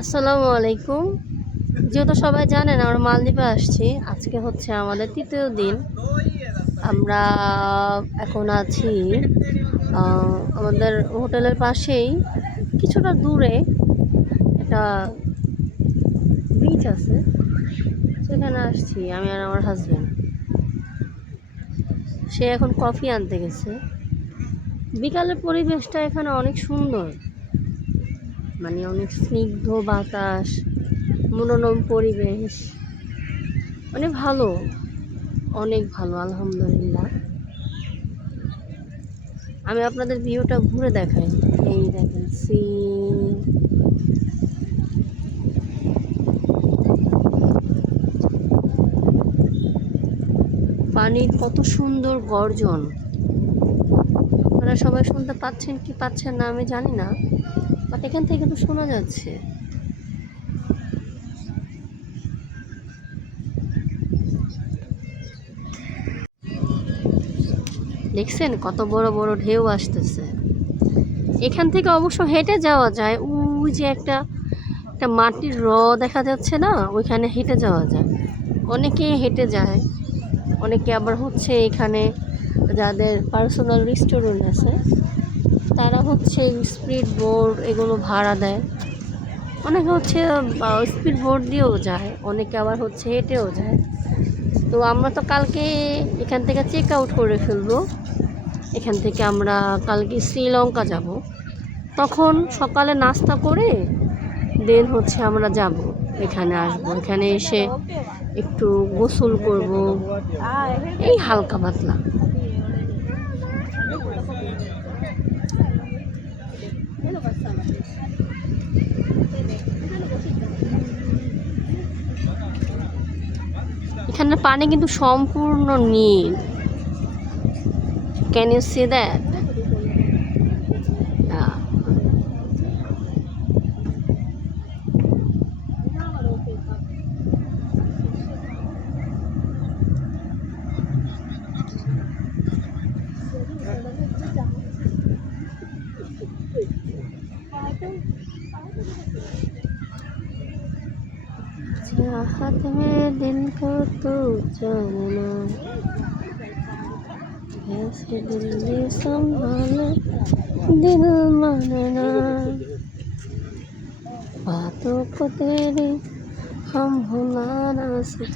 আসসালামু আলাইকুম। যেহেতু সবাই জানেন আমরা মালদ্বীপে আসছি, আজকে হচ্ছে আমাদের তৃতীয় দিন। আমরা এখন আছি আমাদের হোটেলের পাশেই কিছুটা দূরে একটা বিচ আছে, সেখানে আসছি আমি আর আমার হাজব্যান্ড। সে এখন কফি আনতে গেছে। বিকালের পরিবেশটা এখানে অনেক সুন্দর, মানে অনেক স্নিগ্ধ বাতাস, মনোরম পরিবেশ, অনেক ভালো, অনেক ভালো আলহামদুলিল্লাহ। আমি আপনাদের ভিউটা ঘুরে দেখাই। এই দেখেন পানির কত সুন্দর গর্জন। আপনারা সবাই শুনতে পাচ্ছেন কি পাচ্ছেন না আমি জানি না, বাট এখান থেকে কিন্তু শোনা যাচ্ছে। দেখছেন কত বড় বড় ঢেউ আসতেছে। এখান থেকে অবশ্য হেঁটে যাওয়া যায়, ওই যে একটা একটা মাটির দেখা যাচ্ছে না, ওইখানে হেঁটে যাওয়া যায়। অনেকে হেঁটে যায়, অনেকে আবার হচ্ছে এখানে যাদের পার্সোনাল রেস্টুরেন্ট আছে তারা হচ্ছে স্পিড বোট এগুলো ভাড়া দেয়। অনেকে হচ্ছে স্পিড বোট দিয়েও যায়, অনেকে আবার হচ্ছে হেঁটেও যায়। তো আমরা তো কালকে এখান থেকে চেক আউট করে ফেলবো। এখান থেকে আমরা কালকে শ্রীলঙ্কা যাব। তখন সকালে নাস্তা করে দেন হচ্ছে আমরা যাব, এখানে আসবো। এখানে এসে একটু গোসল করব, এই হালকা পাতলা। এখানে পানি কিন্তু সম্পূর্ণ নীল। Can you see that? चाहत में दिल को तू जानना, कैसे दिल ये संभाले दिल मानना, बातों को तेरी हम भुला ना सकते।